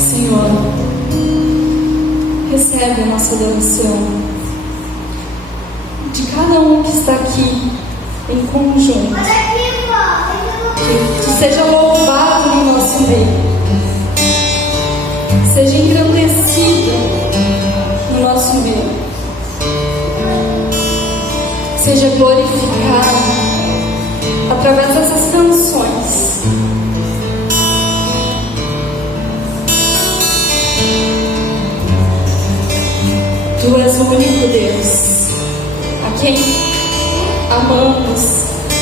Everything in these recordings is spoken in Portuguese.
Senhor, recebe a nossa adoração de cada um que está aqui em conjunto. Que seja louvado no nosso meio, seja engrandecido no nosso meio, seja glorificado através dessas canções. Tu és o único Deus a quem amamos,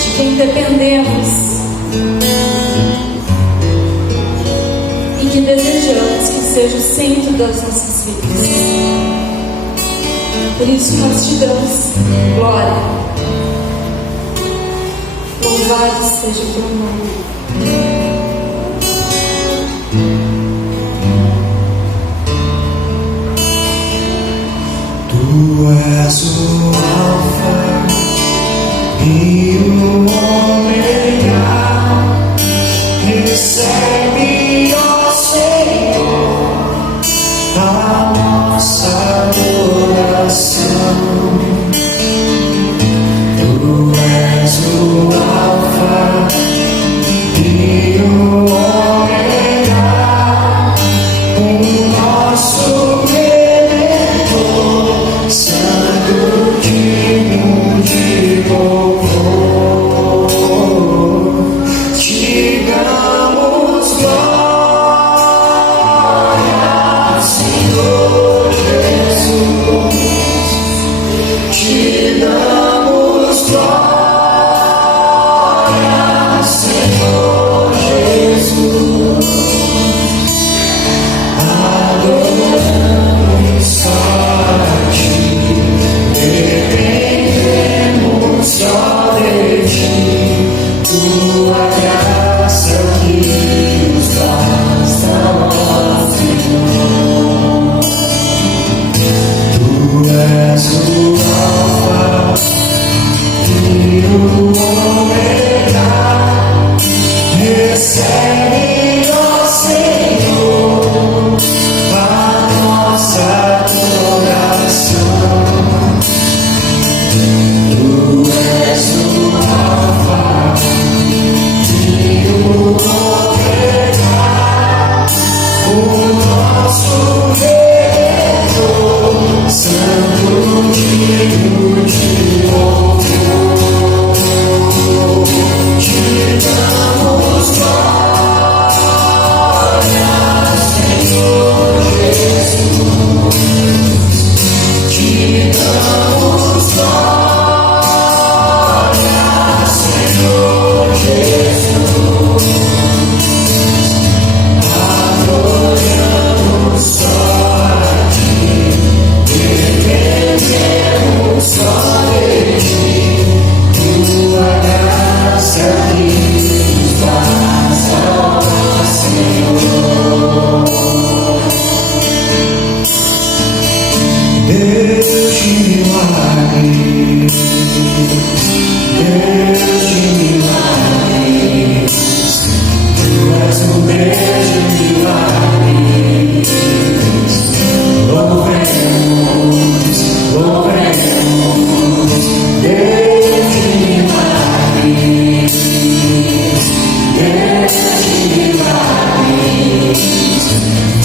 de quem dependemos e que desejamos que seja o centro das nossas vidas. Por isso nós te damos glória. Louvado seja o teu nome. Tu és o Alfa e o Ômega. Recebe, ó Senhor, a nossa adoração. Tu és o Alfa e o Ômega, o nosso Redentor, Santo, digno de louvor. Te damos glória, Senhor Jesus. Te damos glória, Senhor Jesus. Adoramos só a ti, dependemos só de ti. Tua graça que nos basta, ó Senhor. Tu és o Alfa e o Ômega. Recebe, ó Senhor, a nossa adoração. Tu és o Alfa e o Ômega, o nosso Redentor, Santo, digno de louvor. Te damos glória, Senhor Jesus. Te damos glória, Senhor Jesus. Adoramos só a ti, dependemos só de ti. Tua graça que nos basta, ó Senhor. Deus de milagres, Deus de milagres, Tu és o Deus de milagres. Louvemos, louvemos, Deus de milagres, Deus de milagres.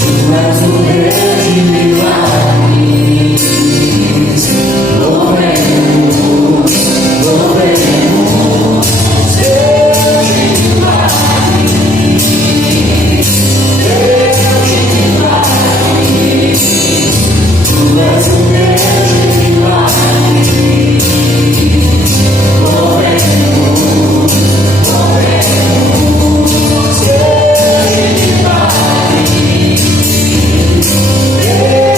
Tu és o Deus de milagres. Louvemos, louvemos, Deus de milagres, Deus de milagres. Tu és o Deus de milagres. Louvemos, louvemos, Deus de milagres, Deus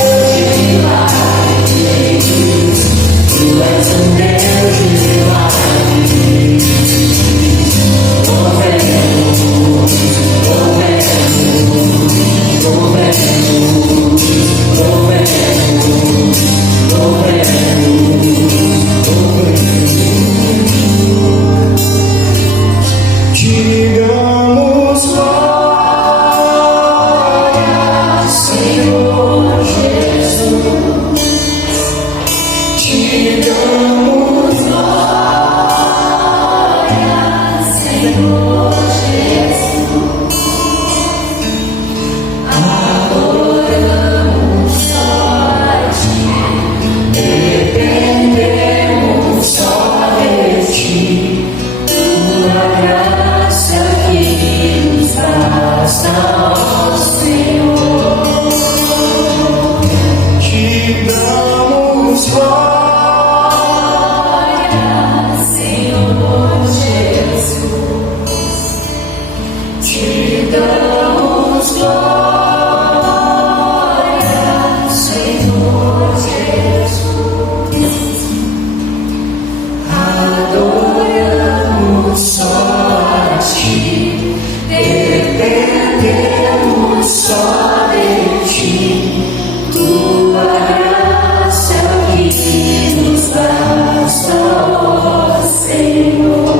em ti, tua graça é o que nos basta, ó Senhor.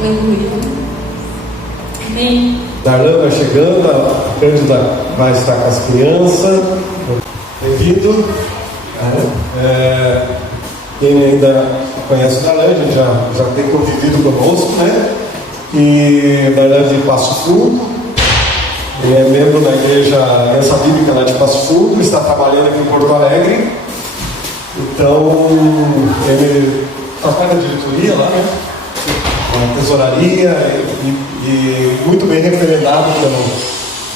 Aleluia. Amém. Darlan vai chegando, a Cândida vai estar com as crianças. Bem-vindo. Quem ainda conhece o Darlan, a gente já tem convivido conosco, né? E Darlan de Passo Fundo, ele é membro da igreja Aliança Bíblica lá de Passo Fundo, está trabalhando aqui em Porto Alegre. Então, ele faz parte da diretoria lá, né? A tesouraria e muito bem recomendado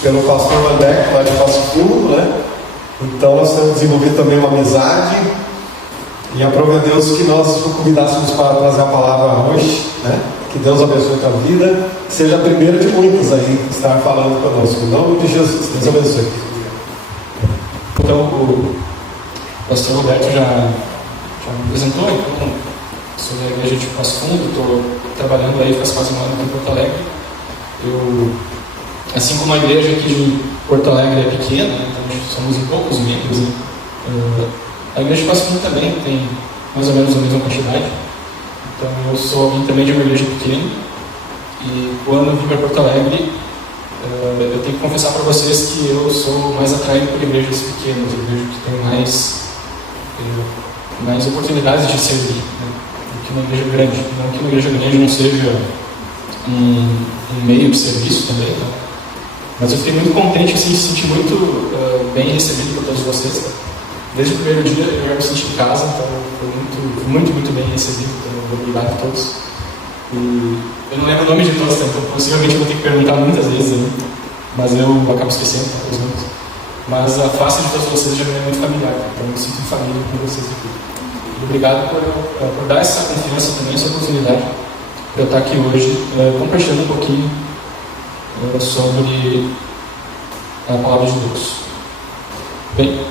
pelo pastor Vandeck lá de Passo Fundo, né? Então nós temos desenvolvido também uma amizade e aprove a Deus que nós o convidássemos para trazer a palavra hoje, né? Que Deus abençoe a tua vida, seja a primeira de muitas aí estar falando conosco, em nome de Jesus. Deus abençoe. Então o pastor Roberto já me apresentou, então sou da igreja de Passo Fundo, estou trabalhando aí faz quase um ano aqui em Porto Alegre. Assim como a igreja aqui de Porto Alegre é pequena, né, então somos em poucos membros, né? A igreja de Passo Fundo também tem mais ou menos a mesma quantidade. Então eu sou alguém também de uma igreja pequena, e quando eu vim para Porto Alegre, eu tenho que confessar para vocês que eu sou mais atraído por igrejas pequenas, igrejas que têm mais oportunidades de servir, né, do que uma igreja grande. Não que uma igreja grande não seja um meio de serviço também, tá? Mas eu fiquei muito contente, assim, me senti muito bem recebido por todos vocês, tá? Desde o primeiro dia eu já me senti em casa, então fui muito bem recebido, então obrigado a todos. E eu não lembro o nome de todos, tá? Então possivelmente eu vou ter que perguntar muitas vezes, né? Mas eu acabo esquecendo, tá? Os nomes. Mas a face de todos vocês já me é muito familiar, tá? Então eu me sinto em família com vocês aqui. E obrigado por dar essa confiança também, essa oportunidade para eu estar aqui hoje compartilhando um pouquinho sobre a palavra de Deus. Bem,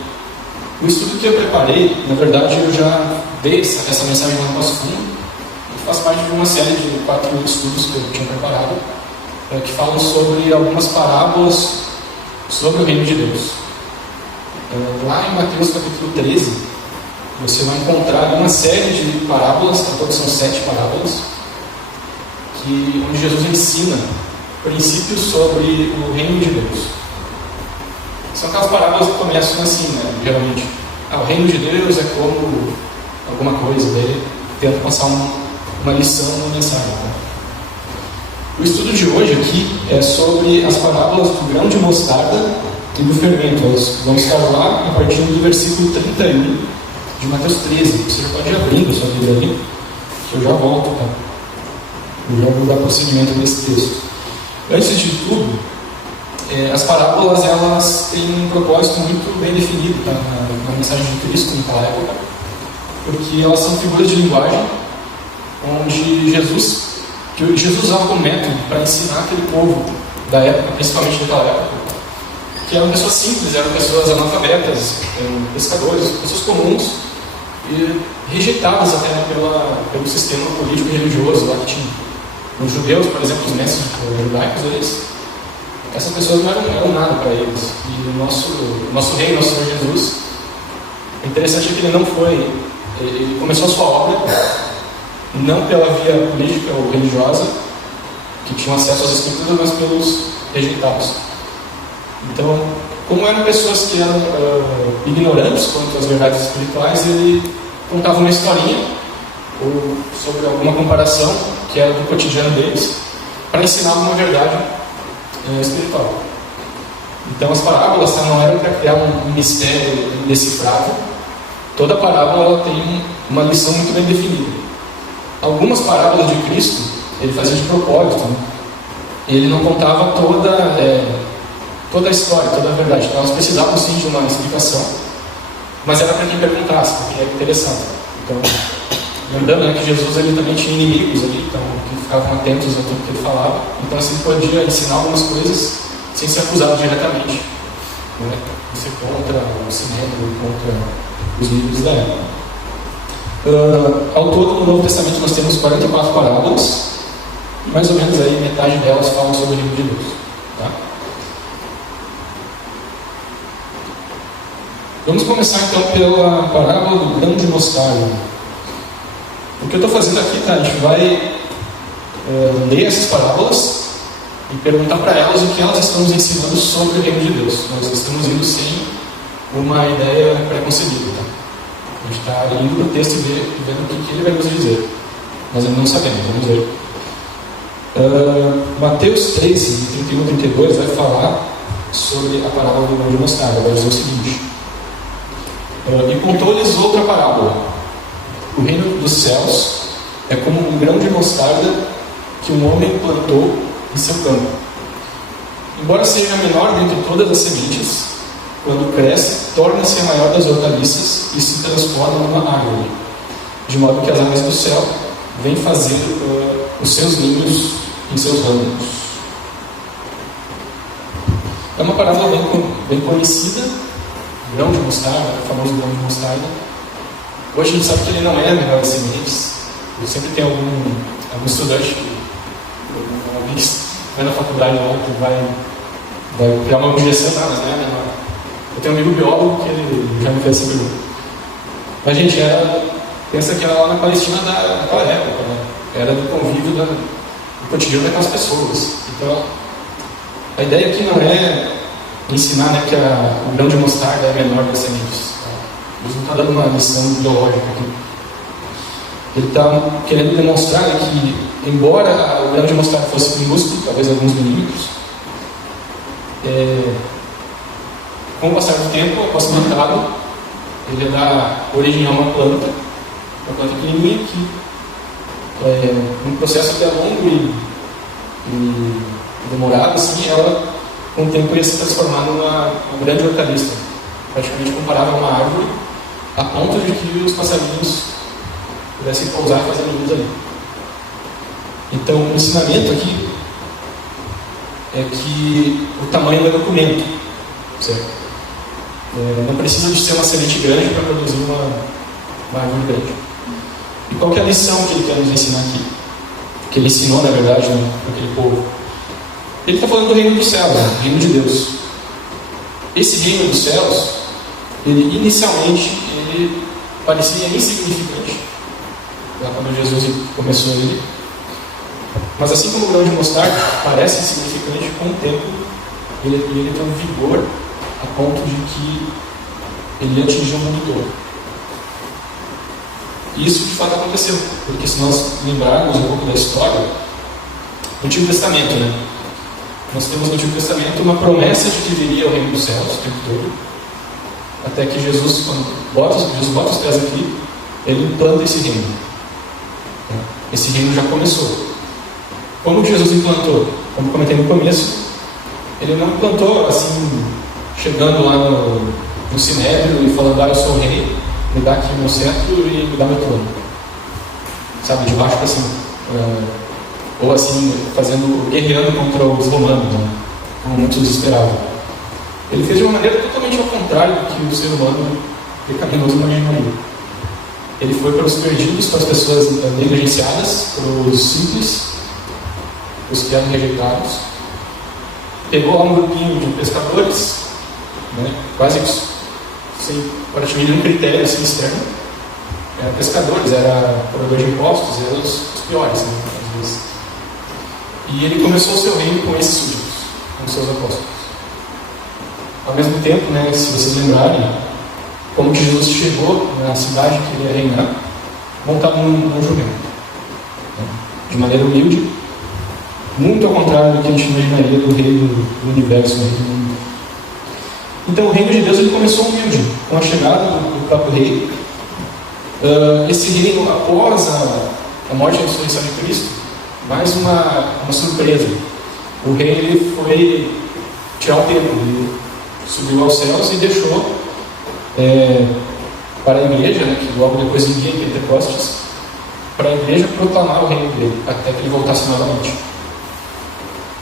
o estudo que eu preparei, na verdade eu já dei essa mensagem lá no Passo Fundo, que faz parte de uma série de 4 estudos que eu tinha preparado, que falam sobre algumas parábolas sobre o reino de Deus. Lá em Mateus capítulo 13, você vai encontrar uma série de parábolas, todas são 7 parábolas, onde Jesus ensina princípios sobre o reino de Deus. São aquelas parábolas que começam assim, né? Geralmente, o reino de Deus é como alguma coisa, daí tenta passar uma lição, uma mensagem. Né? O estudo de hoje aqui é sobre as parábolas do grão de mostarda e do fermento. Elas vão estar lá a partir do versículo 31 de Mateus 13. Você já pode ir abrindo a sua Bíblia ali, que eu já volto, tá? Eu já vou dar prosseguimento nesse texto. Antes de tudo, as parábolas elas têm um propósito muito bem definido, tá? na mensagem de Cristo naquela época, porque elas são figuras de linguagem onde Jesus usava como método para ensinar aquele povo da época, principalmente daquela época, que eram pessoas simples, eram pessoas analfabetas, eram pescadores, pessoas comuns e rejeitadas até pelo sistema político e religioso lá que tinha. Os judeus, por exemplo, os mestres judaicos, essas pessoas não eram nada para eles. E o nosso rei, nosso Senhor Jesus, o interessante é que ele começou a sua obra não pela via política ou religiosa, que tinham acesso às escrituras, mas pelos rejeitados. Então, como eram pessoas que eram ignorantes quanto às verdades espirituais, ele contava uma historinha ou sobre alguma comparação que era do cotidiano deles, para ensinar uma verdade espiritual. Então as parábolas não eram para criar um mistério indecifrável. Toda parábola ela tem uma lição muito bem definida. Algumas parábolas de Cristo ele fazia de propósito, né? Ele não contava toda a história, toda a verdade. Então elas precisavam sim de uma explicação, mas era para quem perguntasse, porque era interessante. Então, lembrando, né, que Jesus ele também tinha inimigos ali, então, que ficavam atentos a tudo que ele falava. Então assim, ele podia ensinar algumas coisas sem ser acusado diretamente, né? Ser contra o cinema, contra os livros da época. Ao todo, no Novo Testamento nós temos 44 parábolas, mais ou menos aí metade delas falam sobre o reino de Deus, tá? Vamos começar então pela parábola do grão de mostarda. O que eu estou fazendo aqui, tá? A gente vai ler essas parábolas e perguntar para elas o que elas estão nos ensinando sobre o reino de Deus. Nós estamos indo sem uma ideia preconcebida, tá? A gente está indo para o texto e vendo o que ele vai nos dizer. Nós ainda não sabemos, vamos ver. Mateus 13, 31 e 32 vai falar sobre a parábola do grão de mostarda. Vai dizer o seguinte: e contou-lhes outra parábola. O reino dos céus é como um grão de mostarda que um homem plantou em seu campo. Embora seja a menor dentre todas as sementes, quando cresce, torna-se a maior das hortaliças e se transforma numa árvore, de modo que as aves do céu vêm fazer os seus ninhos em seus ramos. É uma parábola bem conhecida, grão de mostarda, o famoso grão de mostarda. Hoje a gente sabe que ele não é a menor das sementes. Eu sempre tenho algum estudante que vai na faculdade lá, que vai criar uma objeção, mas não é a menor. Eu tenho um amigo biólogo que ele já me fez essa pergunta. Mas, gente, pensa que era lá na Palestina daquela época, né? Era do convívio do cotidiano daquelas pessoas. Então, a ideia aqui não é ensinar, né, que o grão de mostarda é menor das sementes. Deus não está dando uma lição biológica aqui. Ele está querendo demonstrar que, embora o grão de mostarda fosse minúsculo, talvez alguns milímetros, com o passar do tempo, após plantado, ele dá origem a uma planta pequenininha que, num processo até longo e demorado, assim, ela, com o tempo, ia se transformar numa grande hortaliça, praticamente comparável a uma árvore, a ponto de que os passarinhos pudessem pousar e fazer ninhos ali. Então, o ensinamento aqui é que o tamanho é documento, certo? Não precisa de ser uma semente grande para produzir uma árvore grande. E qual que é a lição que ele quer nos ensinar aqui? Que ele ensinou, na verdade, para aquele povo. Ele está falando do reino dos céus, do reino de Deus. Esse reino dos céus, ele inicialmente parecia insignificante, lá quando Jesus começou ele. Mas assim como o grão de mostarda parece insignificante, com o tempo ele tem um vigor a ponto de que ele atingiu o mundo todo. E isso de fato aconteceu, porque se nós lembrarmos um pouco da história, no Antigo Testamento, né? Nós temos no Antigo Testamento uma promessa de que viria o reino dos céus o tempo todo, até que Jesus, quando Jesus bota os pés aqui, ele implanta esse reino. Esse reino já começou. Como Jesus implantou? Como comentei no começo, ele não implantou assim, chegando lá no Sinédrio e falando: eu sou o rei, me dá aqui o meu cetro e me dá meu trono. Sabe, de baixo para cima. Ou assim, guerreando contra os romanos, né? Como muitos esperavam. Ele fez de uma maneira totalmente ao contrário do que o ser humano pecaminoso imaginaria. Ele foi para os perdidos, para as pessoas negligenciadas, para os simples, os que eram rejeitados. Pegou lá um grupinho de pescadores, né, quase sem praticamente nenhum critério assim, externo. Eram pescadores, eram cobradores de impostos, eram os piores, né, às vezes. E ele começou o seu reino com esses súditos, com os seus apóstolos. Ao mesmo tempo, né, se vocês lembrarem, como que Jesus chegou na cidade que ele ia reinar, montado num jumento, né, de maneira humilde, muito ao contrário do que a gente imaginaria do rei do universo, do rei do mundo. Então o reino de Deus ele começou humilde, com a chegada do próprio rei. Esse reino, após a morte e a ressurreição de Cristo, mais uma surpresa. O rei ele foi tirar o templo, ele subiu aos céus e deixou para a igreja, né, que logo depois viria em Pentecostes, para a igreja proclamar o reino dele, até que ele voltasse novamente.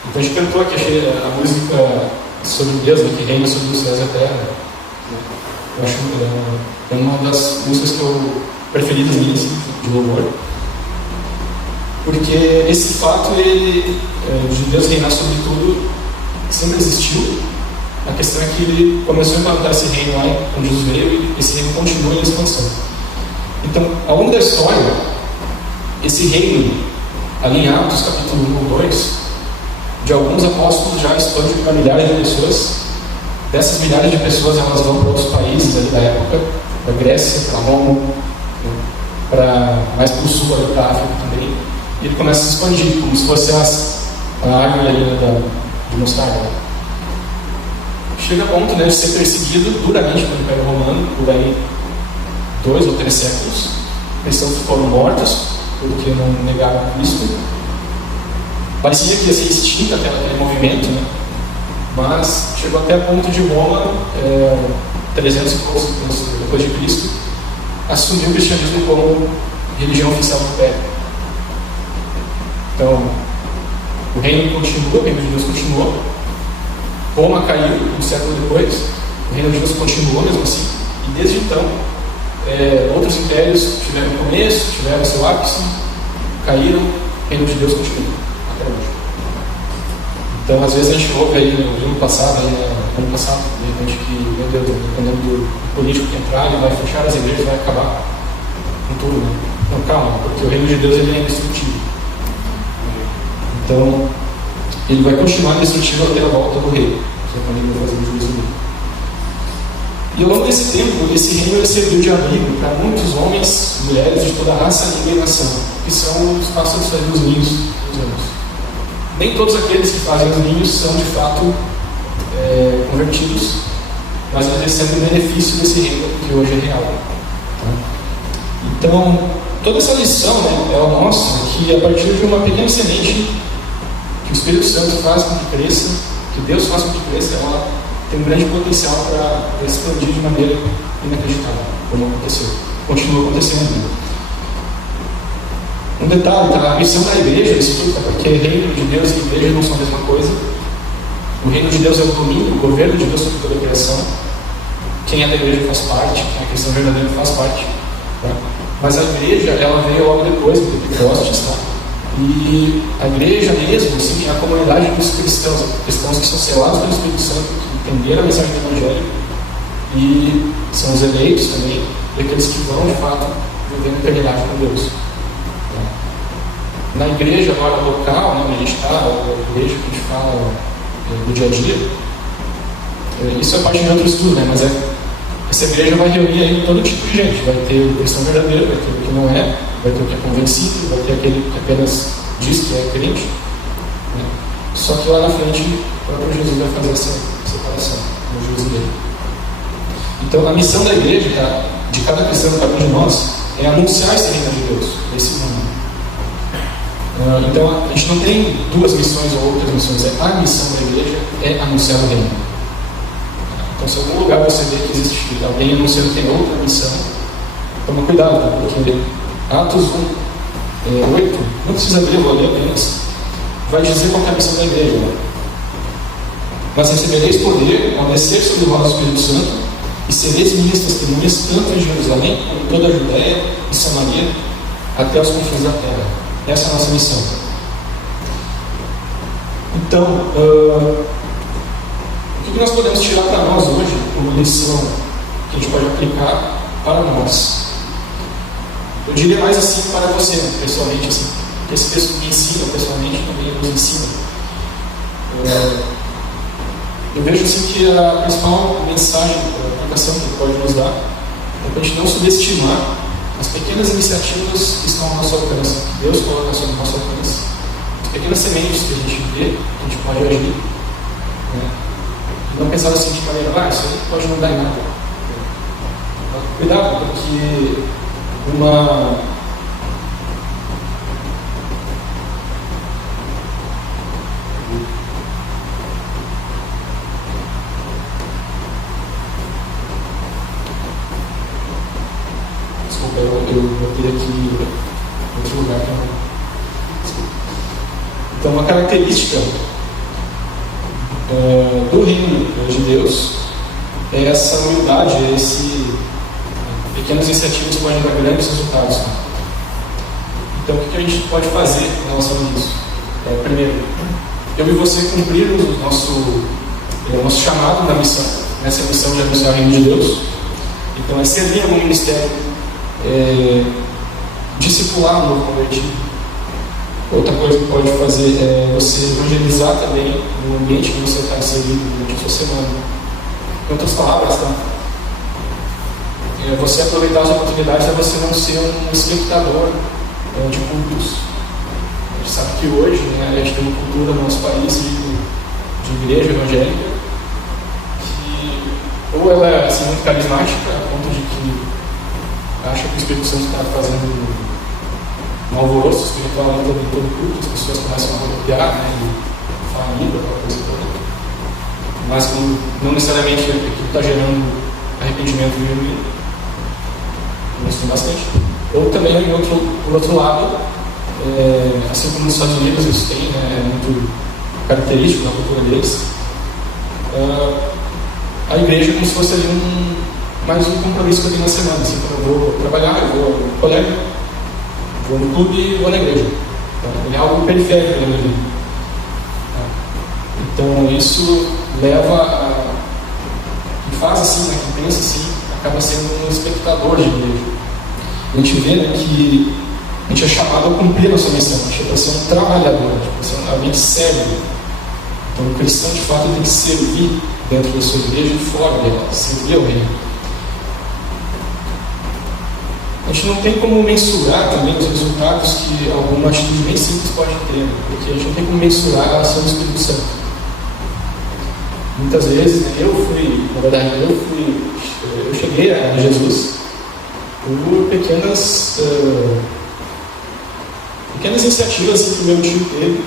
Então a gente cantou aqui, achei a música sobre Deus, né, que reina sobre os céus e a terra. Eu acho que é uma das músicas que eu preferidas minhas, assim, de louvor. Porque esse fato de Deus reinar sobre tudo sempre existiu, A questão é que ele começou a implantar esse reino lá quando Jesus veio e esse reino continua em expansão. Então, ao longo da história, esse reino, ali em Atos capítulo 1 ou 2, de alguns apóstolos já expande para milhares de pessoas. Dessas milhares de pessoas, elas vão para outros países ali da época, da Grécia, para Roma, mais para o sul, para a África também. E ele começa a se expandir, como se fosse a árvore ali de mostarda. Chega a ponto, né, de ser perseguido duramente pelo Império Romano, por aí 2 ou 3 séculos. Cristãos foram mortos, porque não negaram Cristo. Parecia que ia ser extinto aquele movimento, né? Mas chegou até a ponto de Roma, 300 e poucos depois de Cristo, assumir o cristianismo como religião oficial do Império. Então, o reino continuou, o reino de Deus continuou. Roma caiu um século depois, o reino de Deus continuou mesmo assim. E desde então, outros impérios tiveram começo, tiveram seu ápice, caíram, o reino de Deus continua até hoje. Então, às vezes a gente ouve aí no ano passado, de repente, que, meu Deus, dependendo do político que entrar, ele vai fechar as igrejas, vai acabar com tudo, né? Não, calma, porque o reino de Deus ele é indestrutível. Então, ele vai continuar indestrutível até a volta do rei. Quando ele vai fazer o juízo dele. E ao longo desse tempo, esse reino ele serviu de abrigo para muitos homens, mulheres de toda raça, língua e nação, que são os pássaros dos ninhos dos anos. Nem todos aqueles que fazem os ninhos são de fato convertidos, mas eles recebem o benefício desse reino que hoje é real. Então, toda essa lição, né, ela mostra que a partir de uma pequena semente que o Espírito Santo faz com que cresça, que Deus faz com que cresça, ela tem um grande potencial para expandir de maneira inacreditável, como aconteceu. Continua acontecendo ainda. Um detalhe, tá? A missão da igreja, isso tudo, porque reino de Deus e igreja não são a mesma coisa. O reino de Deus é o domínio, o governo de Deus sobre toda a criação. Quem é da igreja faz parte, quem é cristão verdadeiro faz parte. Tá? Mas a igreja, ela veio logo depois do Pentecostes, tá? E a igreja mesmo, assim, é a comunidade dos cristãos que são selados pelo Espírito Santo, que entenderam a mensagem do Evangelho, e são os eleitos também, e aqueles que vão, de fato, viver na eternidade com Deus. Na igreja agora local, né, onde a gente está, a igreja que a gente fala do dia a dia, isso é parte de outro estudo, né, mas essa igreja vai reunir aí todo tipo de gente. Vai ter o cristão verdadeiro, vai ter o que não é, vai ter o que é convencido, vai ter aquele que apenas diz que é crente, né? Só que lá na frente o próprio Jesus vai fazer essa separação no juízo dele. Então a missão da igreja, de cada cristão, cada um de nós, é anunciar esse reino de Deus, esse mundo. Então a gente não tem duas missões ou outras missões, a missão da igreja é anunciar o reino. Então, se em algum lugar você vê que existe alguém anunciando que tem outra missão, toma cuidado, porque Atos 8, não precisa abrir, vou ler apenas, vai dizer qual é a missão da igreja. Né? Mas recebereis poder ao descer sobre vós o Espírito Santo, e sereis minhas testemunhas tanto em Jerusalém como em toda a Judéia e Samaria, até os confins da terra. Essa é a nossa missão. Então, o que nós podemos tirar para nós hoje, como lição que a gente pode aplicar para nós? Eu diria mais assim para você, pessoalmente, assim, que esse texto me ensina, pessoalmente, também nos ensina. Eu vejo assim que a principal mensagem, a aplicação que ele pode nos dar, é para a gente não subestimar as pequenas iniciativas que estão ao nosso alcance, que Deus coloca sobre o nosso alcance, as pequenas sementes que a gente vê, que a gente pode agir, né? Não pensar assim de maneira, isso aí pode não dar em nada. Cuidado, porque desculpa, eu botei aqui em outro lugar que eu não... Desculpa. Então, uma característica do reino de Deus é essa humildade, pequenas iniciativas podem dar grandes resultados. Né? Então, o que a gente pode fazer em relação a isso? Primeiro, eu e você cumprirmos o nosso É o nosso chamado na missão, nessa missão de anunciar o reino de Deus. Então é servir algum ministério, discipular um novo convertido. Outra coisa que pode fazer é você evangelizar também no ambiente que você está inserido durante a sua semana. Em outras palavras, tá? Você aproveitar as oportunidades é você não ser um espectador de cultos. A gente sabe que hoje, né, a gente tem uma cultura no nosso país de igreja evangélica que ou ela é assim, muito carismática a ponto de que acha que o Espírito Santo está fazendo um alvoroço espiritual em todo culto, as pessoas começam a rodopiar, né, e falar em língua, aquela coisa toda, mas não necessariamente aquilo está gerando arrependimento genuíno. Isso tem bastante. Ou também, por outro lado, assim como nos Estados Unidos isso tem, né, é muito característico da cultura deles, a igreja é como se fosse ali mais um compromisso que eu tenho na semana. Assim, quando eu vou trabalhar, eu vou no colégio, vou no clube e vou na igreja. Então, é algo periférico na minha vida. Então isso leva quem faz assim, né, quem pensa assim, acaba sendo um espectador de igreja. A gente vê, né, que a gente é chamado a cumprir a nossa missão, a gente é para ser um trabalhador, a gente é para ser alguém que serve. Então o cristão de fato tem que servir dentro da sua igreja e fora dela, servir ao reino. A gente não tem como mensurar também os resultados que alguma atitude bem simples pode ter, porque a gente não tem como mensurar a ação do Espírito Santo. Muitas vezes, né, eu cheguei a Jesus por pequenas iniciativas que o meu tio teve.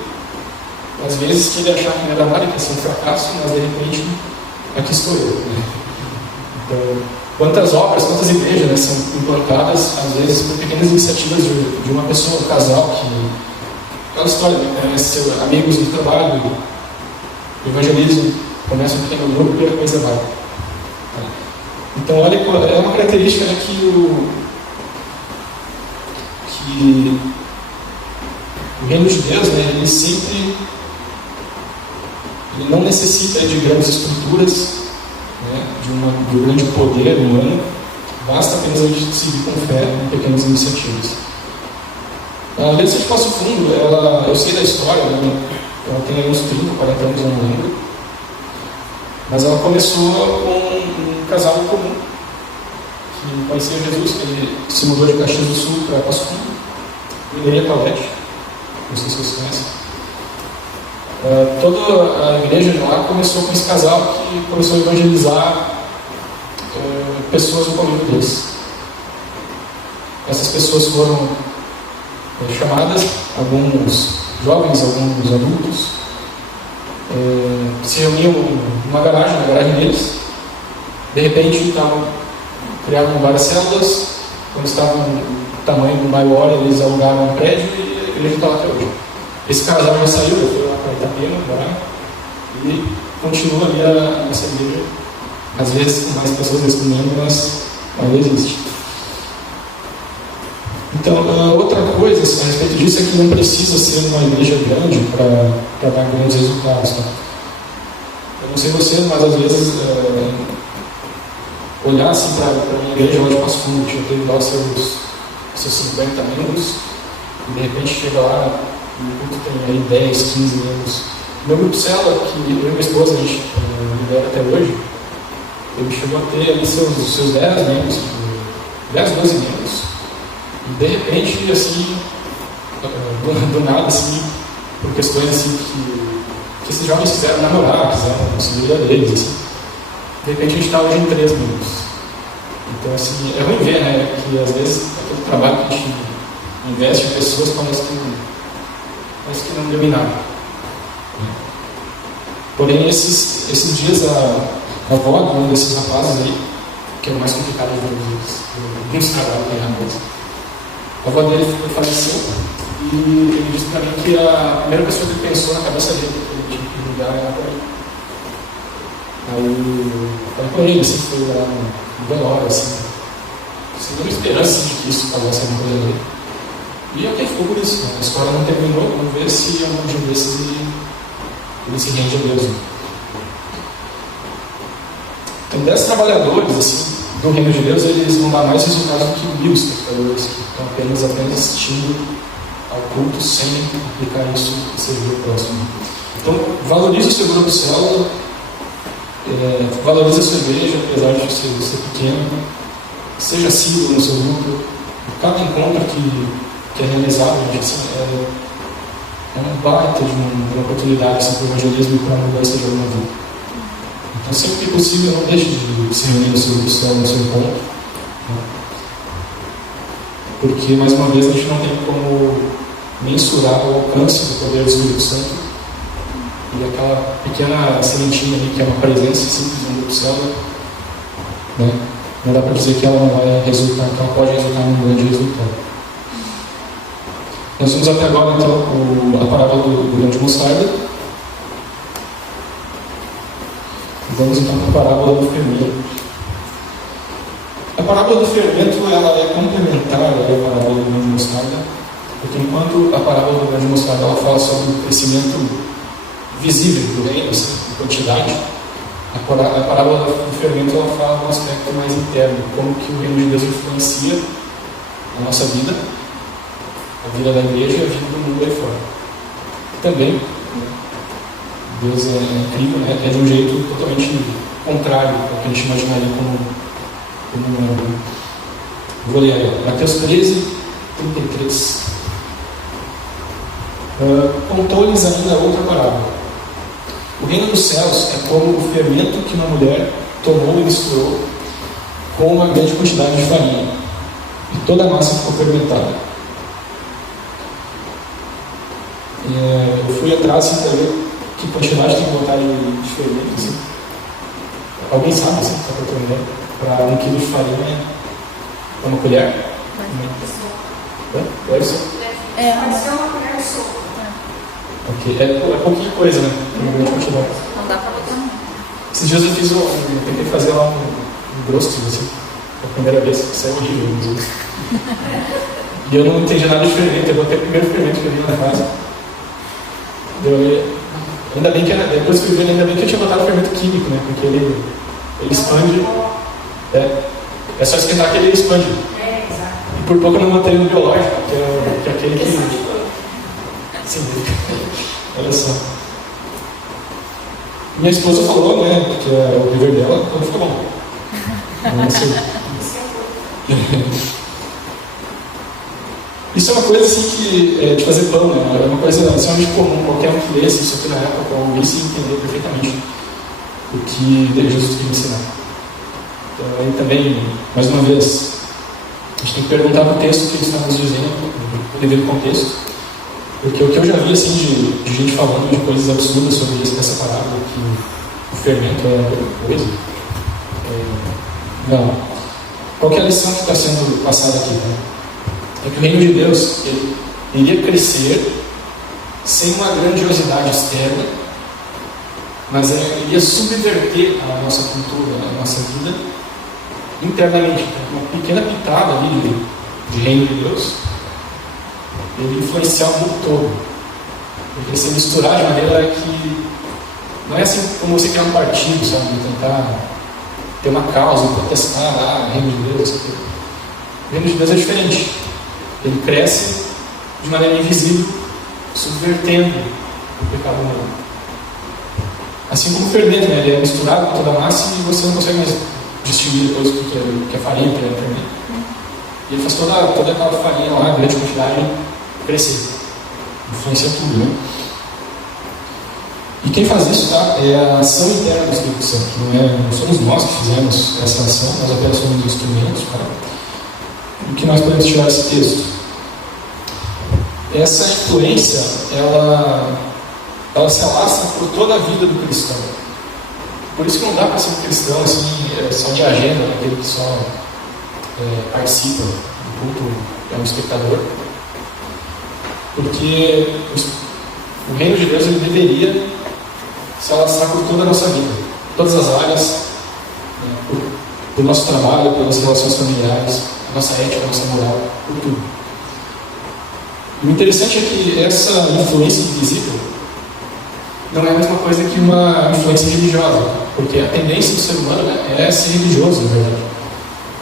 Às vezes que ele achava que não era nada, que ia ser um fracasso, mas de repente aqui estou eu. Né? Então, quantas obras, quantas igrejas, né, são implantadas, às vezes por pequenas iniciativas de uma pessoa, um casal, que aquela história, né, conhece amigos do trabalho, evangelizam, começa um pequeno grupo e a coisa vai. Então, olha, é uma característica, né, que o reino de Deus, né, ele não necessita de grandes estruturas, né, de um grande poder humano, basta apenas a gente seguir com fé em pequenas iniciativas. A Aliança de Passo Fundo, eu sei da história, né, ela tem aí uns 30, 40 anos, eu não lembro, mas ela começou com um casal comum, que conhecia Jesus, que ele se mudou de Caxias do Sul para Passo Fundo, Mineria Paulete, não sei se vocês conhecem. Toda a igreja de lá começou com esse casal que começou a evangelizar pessoas no caminho deles. Essas pessoas foram chamadas, alguns jovens, alguns adultos, se reuniam na garagem deles. De repente criaram várias células. Quando estavam no tamanho maior, eles alugaram um prédio e a igreja está lá até hoje. Esse casal já saiu, foi lá para Itapema morar, e continua ali a nossa igreja, às vezes com mais pessoas, às vezes com menos, mas ainda existe. Então, outra coisa a respeito disso é que não precisa ser uma igreja grande para dar grandes resultados. Tá? Eu não sei vocês, mas às vezes olhar assim para uma igreja lá de Passo Fundo, que já teve lá seus 50 membros, e de repente chega lá e o culto tem aí 10, 15 membros. Meu grupo célula, que eu e minha esposa a gente lidera até hoje, ele chegou a ter ali seus 10 membros, 10, 12 membros. E de repente, assim, do nada, assim, por questões assim que esses jovens quiseram namorar, quiseram conseguir a vida deles, assim. De repente a gente está hoje em 3 membros. Então, assim, é ruim ver, né, que às vezes todo o trabalho que a gente investe em pessoas parece que não deu em nada. Porém, esses dias a avó de um desses rapazes aí, que é o mais complicado de uns casais que rapazes, a avó dele faleceu e ele disse para mim que a primeira pessoa que ele pensou na cabeça dele que ele tinha que ligar era para ele. Aí eu falei com ele, assim, foi lá no velório, assim, sem nenhuma esperança de que isso pagasse alguma coisa dele. E ok, ficou por isso, né? A história não terminou, vamos ver se algum dia desses ele se rende a Deus. Né? com 10 trabalhadores assim, do reino de Deus, eles vão dar mais resultados do que 1000 espectadores que estão apenas assistindo ao culto sem aplicar isso e servir o próximo. Então, valorize o seu grupo célula, valorize a sua igreja, apesar de ser pequeno, seja assíduo no seu grupo. Cada encontro que é realizado, gente, assim, é uma baita de uma oportunidade assim, para o evangelismo e para a mudança de alguma vida. Então, sempre que possível, não deixe de se reunir no seu grupo célula, no seu encontro. Né? Porque, mais uma vez, a gente não tem como mensurar o alcance do poder do Espírito Santo e aquela pequena sementinha ali que é uma presença simples no grupo célula, né? Não dá para dizer que ela não vai resultar, que ela pode resultar num grande resultado. Nós vimos até agora então a parábola do grão de mostarda. Vamos então para a parábola do fermento. A parábola do fermento ela é complementar à parábola do grão de mostarda, porque enquanto a parábola do grão de mostarda ela fala sobre o crescimento visível do reino, assim, de quantidade, a parábola do fermento ela fala de um aspecto mais interno, como que o reino de Deus influencia a nossa vida, a vida da igreja e a vida do mundo aí fora. Também, né, Deus é incrível, né? É de um jeito totalmente contrário ao que a gente imaginaria como mundo. Vou ler aí, Mateus 13, 33. Contou-lhes ainda outra parábola. O reino dos céus é como o fermento que uma mulher tomou e misturou com uma grande quantidade de farinha, e toda a massa ficou fermentada. Eu fui atrás assim, para ver que quantidade tem que botar de fermento. Assim. Alguém sabe, assim, só para ter uma ideia? Para 1 kg de farinha é uma colher? Deve ser. Pode ser uma colher de sopa. Ok, é pouquinha coisa, né? Uma grande quantidade. Não dá para botar. Esses dias eu tentei fazer lá um grosso, assim, pela primeira vez, que saiu horrível, inclusive. E eu não entendi nada de fermento, eu botei o primeiro fermento que eu vi na casa. Ainda bem que, depois que eu vi, ainda bem que eu tinha botado fermento químico, né? Porque ele expande. É só esquentar que ele expande. Exato. E por pouco eu não botei no biológico, que é aquele que. Sim, olha só. Minha esposa falou, né, que é o viver dela, então ficou bom. Isso é uma coisa assim que, de fazer pão, né, é uma coisa extremamente comum, qualquer um que lesse isso aqui na época, ou ouvisse e entender perfeitamente o que Jesus queria ensinar. Então aí também, mais uma vez, a gente tem que perguntar para o texto que ele está nos dizendo, no devido contexto. Porque o que eu já vi assim, de gente falando de coisas absurdas sobre isso, dessa parábola, que o fermento é coisa. Não. Qual que é a lição que está sendo passada aqui? Né? É que o reino de Deus ele iria crescer sem uma grandiosidade externa, mas ele iria subverter a nossa cultura, a nossa vida, internamente. Uma pequena pitada ali de reino de Deus. Ele influenciar o mundo todo. Porque se misturar de maneira que não é assim como você criar um partido, sabe? Tentar ter uma causa, protestar, o reino de Deus. O reino de Deus é diferente. Ele cresce de maneira invisível, subvertendo o pecado humano. Assim como o fermento, né? Ele é misturado com toda a massa e você não consegue mais distinguir depois o que é farinha, o que é fermento. E ele faz toda aquela farinha lá, grande quantidade, crescer, influencia tudo, né? E quem faz isso, tá? É a ação interna do Espírito Santo. Não somos nós que fizemos essa ação, nós apenas somos instrumentos para. O que nós podemos tirar desse texto? Essa influência, ela se alastra por toda a vida do cristão. Por isso que não dá para ser um cristão assim, só de agenda, aquele que só participa do culto, é um espectador. Porque o reino de Deus ele deveria se alastrar por toda a nossa vida, todas as áreas, né, do nosso trabalho, pelas relações familiares, a nossa ética, a nossa moral, por tudo. E o interessante é que essa influência invisível não é a mesma coisa que uma influência religiosa. porque a tendência do ser humano, né, é ser religioso, na verdade.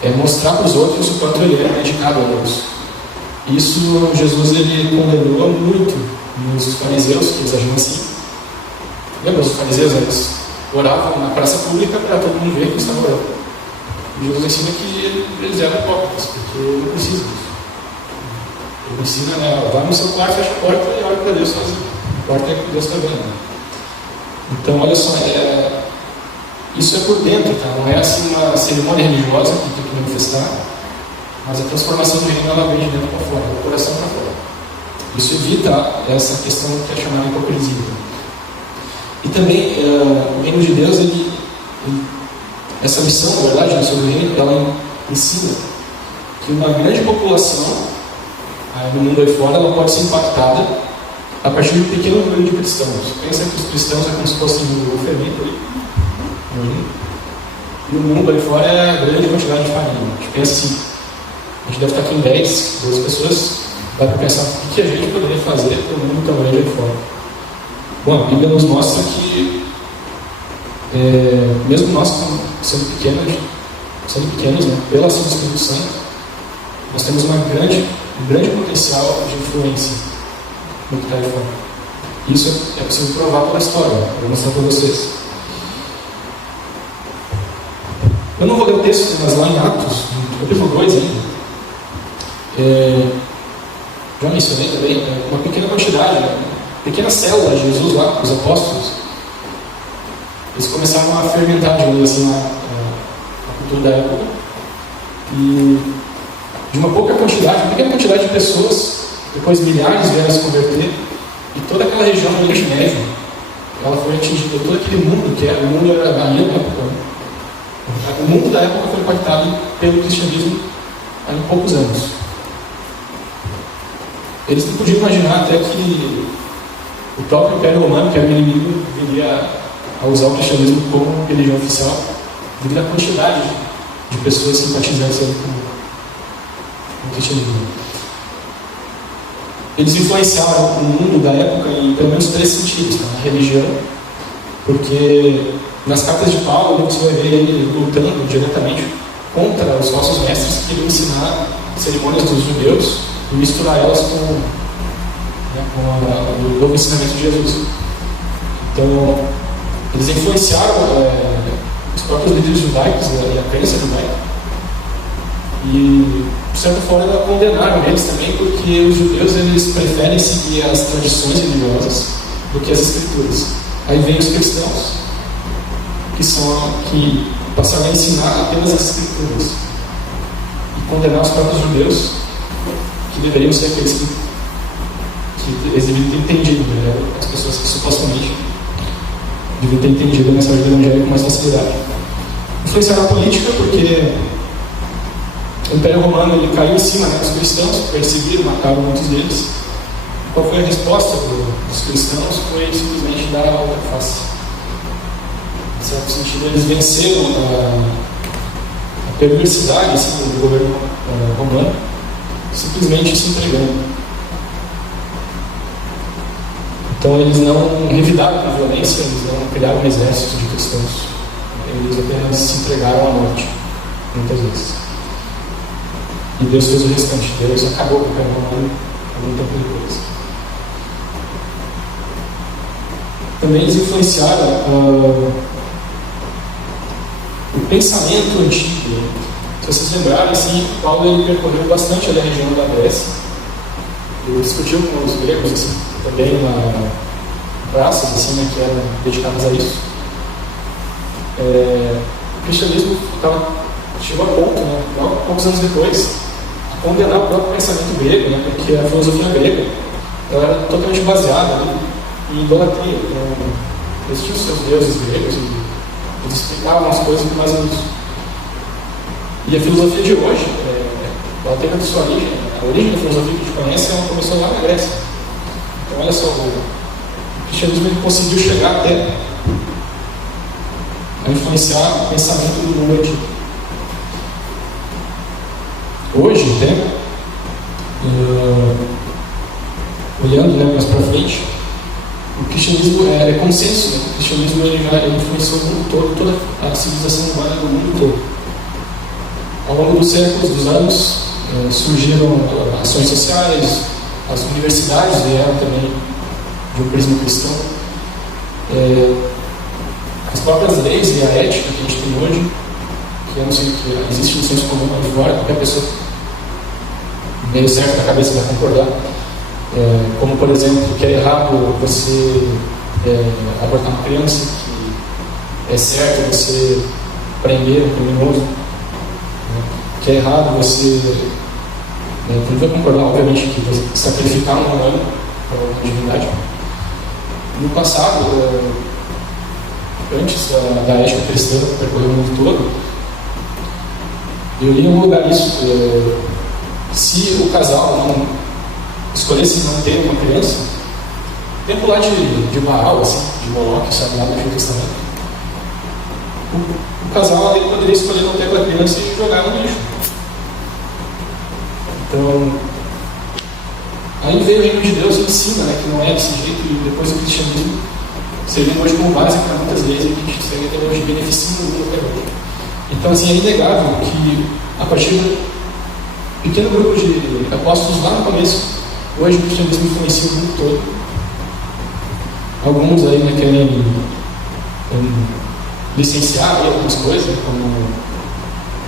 É mostrar para os outros o quanto ele é dedicado a Deus. Isso Jesus ele condenou muito nos fariseus, que eles agiam assim. Lembra os fariseus? Eles oravam na praça pública para todo mundo ver que eles estavam orando. Jesus ensina que eles eram hipócritas, porque não precisam disso. Ele ensina, né, vai no seu quarto, fecha a porta e olha para Deus sozinho. A porta é que Deus está vendo. Então, olha só, isso é por dentro, tá? Não é assim uma cerimônia religiosa que tem que manifestar, mas a transformação do reino ela vem de dentro para fora, do coração para fora. Isso evita essa questão que é chamada de hipocrisia. E também, o reino de Deus, essa missão, na verdade, sobre o reino, ela ensina que uma grande população no mundo aí fora, ela pode ser impactada a partir de um pequeno número de cristãos. Pensa que os cristãos é como se fossem o fermento ali. E o mundo aí fora é a grande quantidade de família. A gente pensa assim, a gente deve estar aqui em 10, 12 pessoas, dá para pensar o que a gente poderia fazer para o mundo tão grande aí fora. Bom, a Bíblia nos mostra que mesmo nós sendo pequenos, né, pela ação do Espírito Santo, nós temos um grande potencial de influência no que está aí fora. Isso é possível provar pela história, vou mostrar para vocês. Eu não vou ler o texto, mas lá em Atos, no capítulo 2 ainda, já mencionei também, uma pequena quantidade, pequena célula de Jesus lá, os apóstolos, eles começaram a fermentar, digamos assim, a cultura da época. E de uma pequena quantidade de pessoas, depois milhares vieram se converter, e toda aquela região do Oriente Médio, ela foi atingida, todo aquele mundo, o mundo era da mesma época, né? O mundo da época foi impactado pelo cristianismo em poucos anos. Eles não podiam imaginar até que o próprio Império Romano, que era o inimigo, viria a usar o cristianismo como religião oficial, devido à quantidade de pessoas simpatizantes com o cristianismo. Eles influenciaram o mundo da época em pelo menos 3 sentidos, tá? Na religião, porque nas cartas de Paulo você vai ver ele lutando diretamente contra os falsos mestres que queriam ensinar cerimônias dos judeus e misturar elas com o novo ensinamento de Jesus. Então, eles influenciaram os próprios líderes judaicos e a crença judaica. E, de certa forma, condenaram eles também, porque os judeus eles preferem seguir as tradições religiosas do que as escrituras. Aí vem os cristãos, que passaram a ensinar apenas as escrituras e condenar os próprios judeus, que deveriam ser aqueles que eles deveriam ter entendido, né? As pessoas que supostamente deveriam ter entendido a mensagem do Evangelho com mais facilidade. Influenciaram a política, porque o Império Romano ele caiu em cima, né, dos cristãos, perseguiram, mataram muitos deles. Qual foi a resposta dos cristãos? Foi simplesmente dar a outra face. Em certo sentido, eles venceram a perversidade assim, do governo romano, simplesmente se entregando. Então eles não revidaram com violência, eles não criaram um exército de cristãos. Eles apenas se entregaram à morte, muitas vezes. E Deus fez o restante. Deus acabou com o Império Romano algum tempo depois. Também eles influenciaram o pensamento antigo. Se vocês lembrarem, assim, Paulo ele percorreu bastante ali a região da Grécia. Ele discutiu com os gregos assim, também na praças assim, né, que eram dedicadas a isso. O cristianismo chegou a ponto, né, poucos anos depois, a condenar o próprio pensamento grego, né, porque a filosofia grega ela era totalmente baseada ali em idolatria. Então, eles tinham seus deuses gregos e eles explicavam as coisas com base nisso. E a filosofia de hoje, ela teve a sua origem, a origem da filosofia que a gente conhece, ela começou lá na Grécia. Então, olha só, o cristianismo ele conseguiu chegar até a influenciar o pensamento do mundo antigo. Hoje, olhando, né, mais para frente, o cristianismo é consenso, né? O cristianismo ele já influenciou o mundo todo, toda a civilização humana do mundo todo. Ao longo dos séculos, dos anos, surgiram ações sociais, as universidades vieram também de um prisma cristão. As próprias leis e a ética que a gente tem hoje, que eu não sei que existe no senso comum ali fora, qualquer pessoa meio certa da cabeça vai concordar. Como, por exemplo, que é errado você abortar uma criança, que é certo você prender um criminoso, que é errado você, não vai concordar, obviamente, que você sacrificar um humano para uma divindade. No passado, antes da ética cristã percorrer o mundo todo, eu li em um lugar isso, se o casal não escolhesse não ter uma criança, tempo lá de Baal, assim, de Moloque, sabe, lá no Antigo Testamento, o casal ele poderia escolher não ter aquela criança e jogar no lixo. Então, aí veio o reino de Deus e ensina, né, que não é desse jeito, e depois o cristianismo servindo hoje como base para muitas leis que a gente segue até hoje, beneficiando o mundo até hoje. Então, assim, é inegável que a partir de um pequeno grupo de apóstolos lá no começo, hoje o cristianismo influencia o mundo todo. Alguns aí, né, querem licenciar aí algumas coisas, como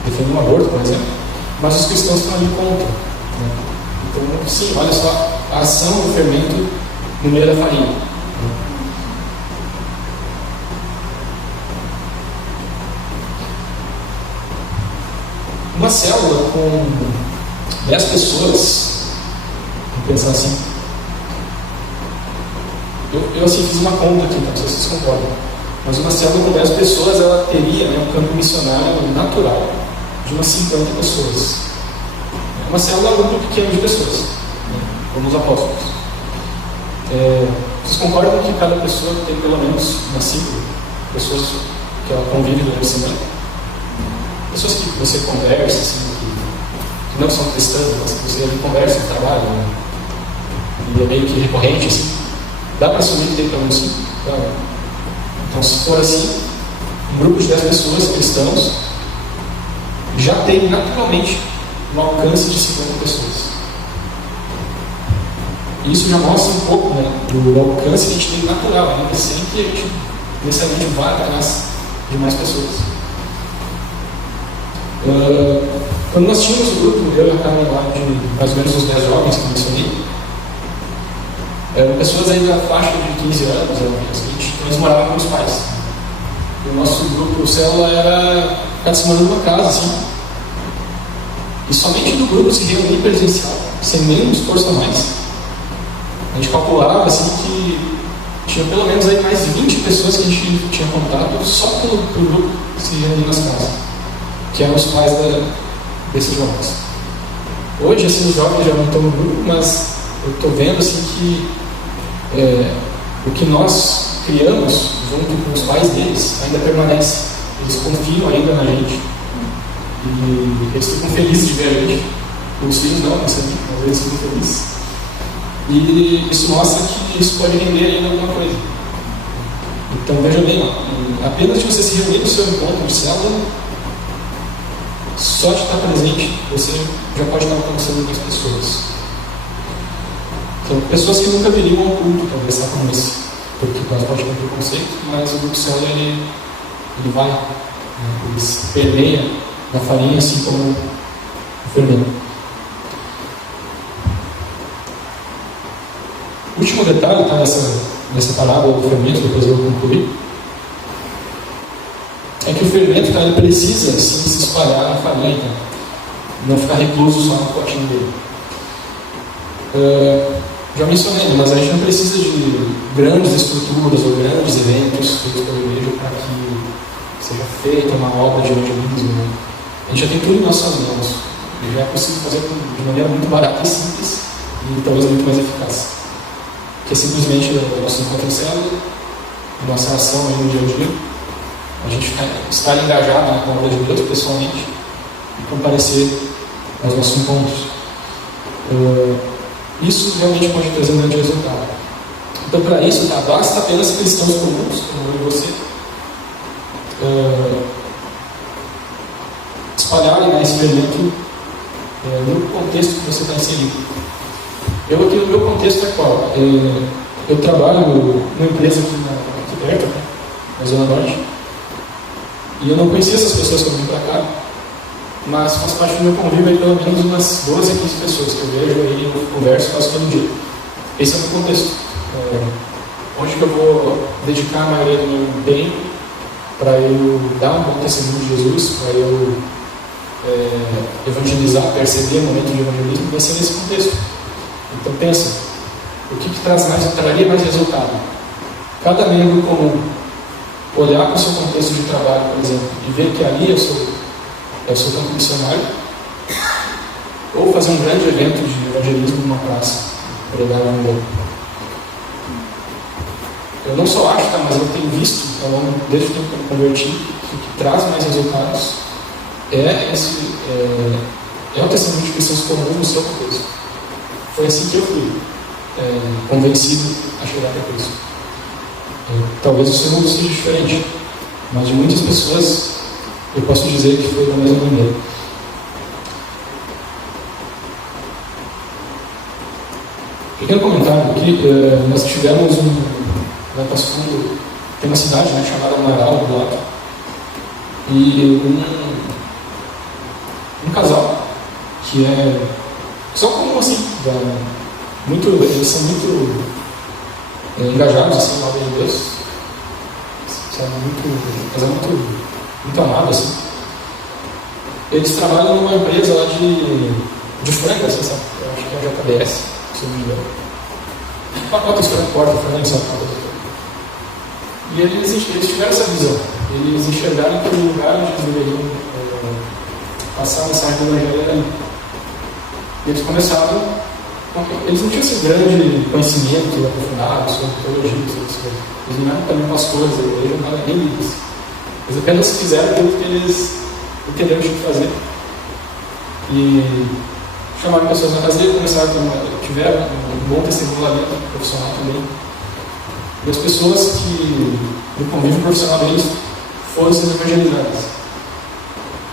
defender um aborto, por exemplo, mas os cristãos estão ali contra. Né? Então, sim, olha só a ação do fermento no meio da farinha. Uma célula com 10 pessoas, vamos pensar assim, eu assim fiz uma conta aqui, não sei se vocês concordam, mas uma célula com 10 pessoas, ela teria, né, um campo missionário natural de umas 50 pessoas. Uma célula é um grupo pequeno de pessoas, né, como os apóstolos. Vocês concordam que cada pessoa tem pelo menos umas 5 pessoas que ela convive durante a semana? Pessoas que você conversa, assim, que não são cristãs, mas que você conversa no trabalho, né? E é meio que recorrente, assim. Dá para assumir que tem pelo menos 5? Então, se for assim, um grupo de 10 pessoas cristãos já tem naturalmente um alcance de 50 pessoas. E isso já mostra um pouco, né, do alcance que a gente tem natural, ainda sem que a gente necessariamente vá atrás de mais pessoas. Quando nós tínhamos o grupo, eu e a Carmen lá, de mais ou menos uns 10 jovens que eu mencionei, eram pessoas aí da faixa de 15 anos, eles moravam com os pais. E o nosso grupo, o célula, era ficar de semana numa casa, assim. E somente do grupo se reunir presencial, sem nenhum esforço a mais. A gente calculava assim que tinha pelo menos aí mais de 20 pessoas que a gente tinha contato só pelo grupo se reunir nas casas, que eram os pais desses jovens. Hoje, assim, os jovens já não estão no grupo, mas eu estou vendo assim que o que nós criamos junto com os pais deles ainda permanece. Eles confiam ainda na gente e eles ficam felizes de ver a gente. Os filhos não, mas eles ficam felizes. E isso mostra que isso pode render ainda alguma coisa. Então veja bem, apenas de você se reunir no seu encontro de célula, só de estar presente, você já pode estar alcançando mais pessoas. Então, pessoas que nunca viriam ao culto, talvez sabe como esse, porque nós pode ter preconceito, mas o grupo célula ele vai, né, ele se permeia na farinha, assim como o fermento. O último detalhe, tá, nessa parábola do fermento, depois eu vou concluir, é que o fermento, tá, ele precisa assim, se espalhar na farinha, tá? Não ficar recluso só no potinho dele. Já mencionei, mas a gente não precisa de grandes estruturas ou grandes eventos feitos pela igreja para que seja feita uma obra de evangelismo. Né? A gente já tem tudo em nossas mãos. E já é possível fazer de maneira muito barata e simples e talvez muito mais eficaz. Que é simplesmente o nosso encontro em célula, a nossa ação aí no dia a dia, a gente estar engajado na obra de Deus pessoalmente e comparecer aos nossos encontros. Isso realmente pode trazer um grande resultado. Então, para isso, basta apenas cristãos comuns, como eu e você, espalharem esse fermento no contexto que você está inserido. Eu aqui, no meu contexto é qual? Eu trabalho numa empresa aqui perto, na Zona Norte, e eu não conhecia essas pessoas quando vim para cá, mas faz parte do meu convívio aí pelo menos umas 12 a 15 pessoas que eu vejo aí, eu converso quase todo dia. Esse é o meu contexto. Onde que eu vou dedicar a maioria do meu empenho para eu dar um bom testemunho de Jesus, para eu evangelizar, perceber o momento de evangelismo, vai ser nesse contexto. Então pensa, o que traria mais resultado? Cada membro comum olhar para o seu contexto de trabalho, por exemplo, e ver que ali é o seu campo missionário, ou fazer um grande evento de evangelismo numa praça, pregar um gol. Eu não só acho, mas eu tenho visto, ao longo desde o tempo que eu me converti, que o que traz mais resultados é o testemunho de cristãos comuns no seu contexto. Foi assim que eu fui convencido a chegar até Cristo. Talvez o seu mundo seja diferente, mas de muitas pessoas eu posso dizer que foi da mesma maneira. Pequeno comentário aqui, nós tivemos lá para fundo, tem uma cidade chamada Amaral do lado, e um casal que é só comum assim, eles são muito engajados assim, na obra de Deus, são muito amados assim. Eles trabalham numa empresa lá de frango, assim, sabe? Eu acho que é a JBS, se não me engano. Pacotes frango, porta, frango, sabe? E eles tiveram essa visão. Eles enxergaram que o lugar onde eles deveriam passar a mensagem do Evangelho era ali. E eles começaram. Eles não tinham esse grande conhecimento aprofundado sobre teologia, sobre essas coisas. Eles não eram também pastores, eles não eram nem líderes. Eles apenas fizeram aquilo que eles entenderam que tinham que fazer. E chamaram pessoas na casa dele, tiveram um bom testemunho lá dentro, profissional também. E as pessoas que, no convívio profissional deles, foram sendo evangelizadas.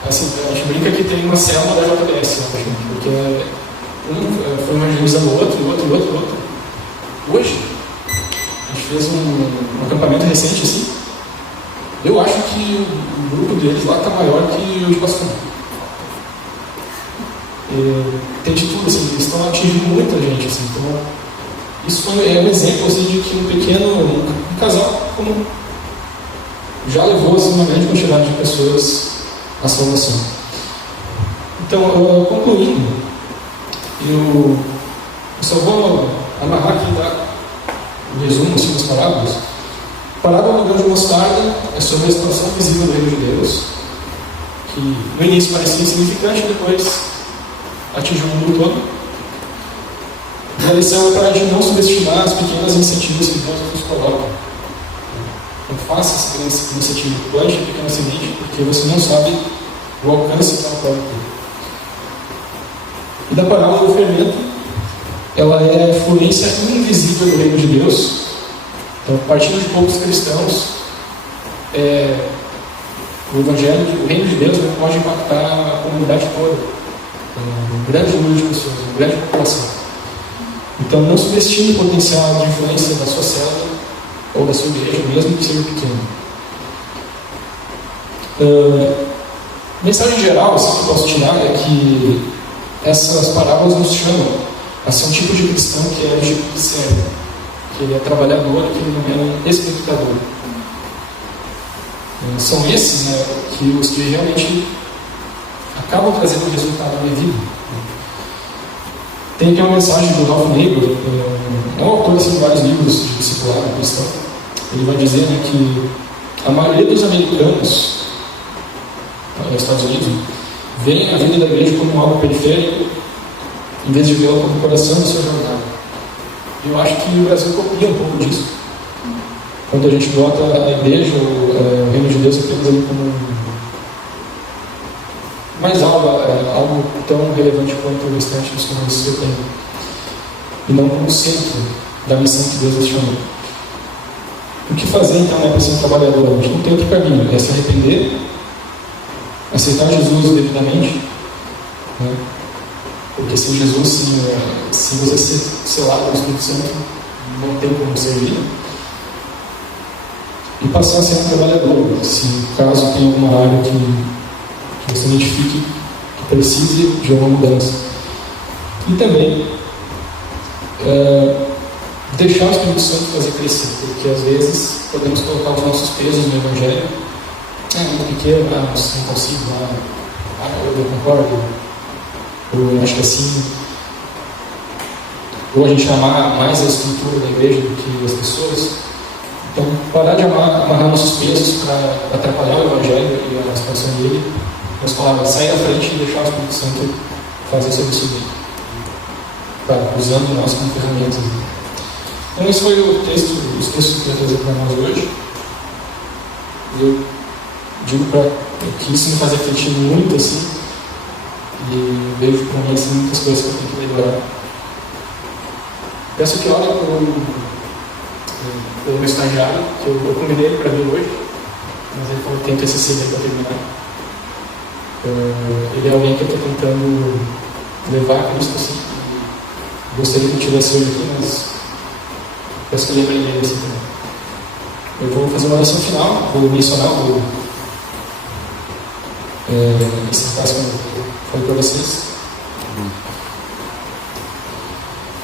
Assim, a gente brinca que tem uma célula da JBS, né, porque um foi evangelizando o outro. Hoje, a gente fez um acampamento recente assim. Eu acho que o grupo deles lá está maior que o de Pastor. Tem de tudo, assim, eles estão atingindo muita gente. Assim, então, isso é um exemplo assim, de que um casal comum já levou assim, uma grande quantidade de pessoas à salvação. Então, concluindo, eu só vou amarrar aqui, um resumo assim, das parábolas. A parábola do grão de mostarda é sobre a expansão visível do reino de Deus, que no início parecia insignificante, depois atingiu o mundo todo. E a lição é para a gente não subestimar as pequenas iniciativas que Deus nos coloca. Não faça essa pequena iniciativa, plante a pequena semente, porque você não sabe o alcance que ela pode ter. E da parábola do fermento, ela é a influência invisível do reino de Deus. Então, partindo de poucos cristãos, o Evangelho, o reino de Deus pode impactar a comunidade toda, um grande número de pessoas, uma grande população. Então, não subestime o potencial de influência da sua célula ou da sua igreja, mesmo que seja pequeno. Mensagem geral assim, que eu posso tirar é que essas parábolas nos chamam a ser um tipo de cristão que é o tipo que serve, que ele é trabalhador, que ele não é um espectador. São esses, né, que os que realmente acabam trazendo o resultado na minha vida. Tem aqui uma mensagem do Ralph Neighbor, é um autor de vários livros de discipulado cristão. Ele vai dizer, né, que a maioria dos americanos nos Estados Unidos veem a vida da igreja como algo periférico, em vez de vê-la como o coração da sua jornada. E eu acho que o Brasil copia um pouco disso. Quando a gente bota a igreja, o reino de Deus, apenas ali como mais algo tão relevante quanto o restante dos comandos que eu tenho. E não como centro da missão que Deus nos chamou. O que fazer então para ser um trabalhador? A gente não tem outro caminho, é se arrepender, aceitar Jesus devidamente, né? Porque sem Jesus, se você ser selado pelo Espírito Santo, não tem como servir. E passar a ser um trabalhador, se caso tem alguma área que você identifique que precise de uma mudança. E também deixar o Espírito Santo fazer crescer, porque às vezes podemos colocar os nossos pesos no Evangelho. Muito pequeno, não consigo, eu não concordo, ou eu acho que assim. Ou a gente amar mais a estrutura da igreja do que as pessoas. Então, parar de amarrar nossos pesos para atrapalhar o Evangelho e a expansão dele. As palavras, sair da frente e deixar o Espírito Santo fazer serviço dele. Claro, usando nós como ferramentas. Então, esse foi os textos que eu ia trazer para nós hoje. Eu digo que isso me faz refletir muito, assim, e vejo para mim assim, muitas coisas que eu tenho que melhorar. Peço que olhem pelo meu estagiário, que eu convidei ele para vir hoje, mas ele falou que tem TCC para terminar. Ele é alguém que eu estou tentando levar a Cristo, assim, e gostaria que eu tivesse hoje aqui, mas peço que lembrem dele assim também. Eu vou fazer uma oração final, vou mencionar esse caso que eu falei para vocês.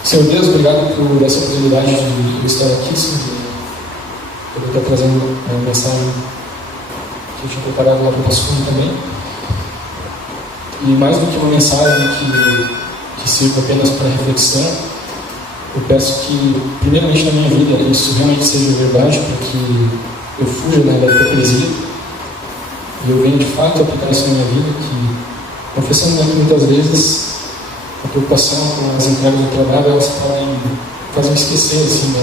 Senhor Deus, obrigado por essa oportunidade de estar aqui, Senhor, de estar trazendo a mensagem que eu tinha preparado lá para o nosso fundo também. E mais do que uma mensagem que sirva apenas para reflexão, eu peço que, primeiramente na minha vida, isso realmente seja verdade, para que eu fuja da hipocrisia e eu venha de fato aplicar isso na minha vida, que, confessando que muitas vezes a preocupação com as entregas do trabalho, elas fazem me esquecer assim,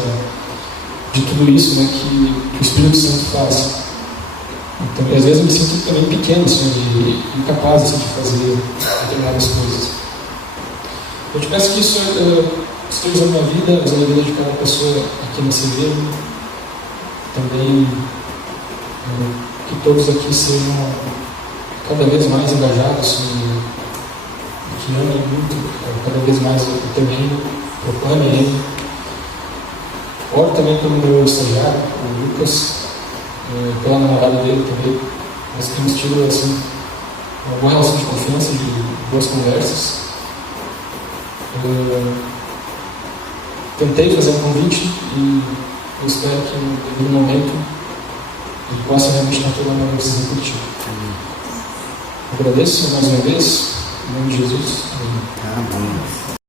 de tudo isso, né, que o Espírito Santo faz. Então, às vezes eu me sinto também pequeno, assim, e incapaz assim, de fazer determinadas coisas. Eu te peço que isso esteja usando a minha vida, usando a vida de cada pessoa aqui nesse vídeo. Também que todos aqui sejam cada vez mais engajados que amem muito, cada vez mais o teu reino, proclamem ele. Oro também pelo meu estagiário, o Lucas, pela namorada dele também. Nós temos tido assim, uma boa relação de confiança, de boas conversas. Tentei fazer um convite e eu espero que no devido momento ele possa realmente estar toda uma decisão contigo. Agradeço mais uma vez, em nome de Jesus. Amém.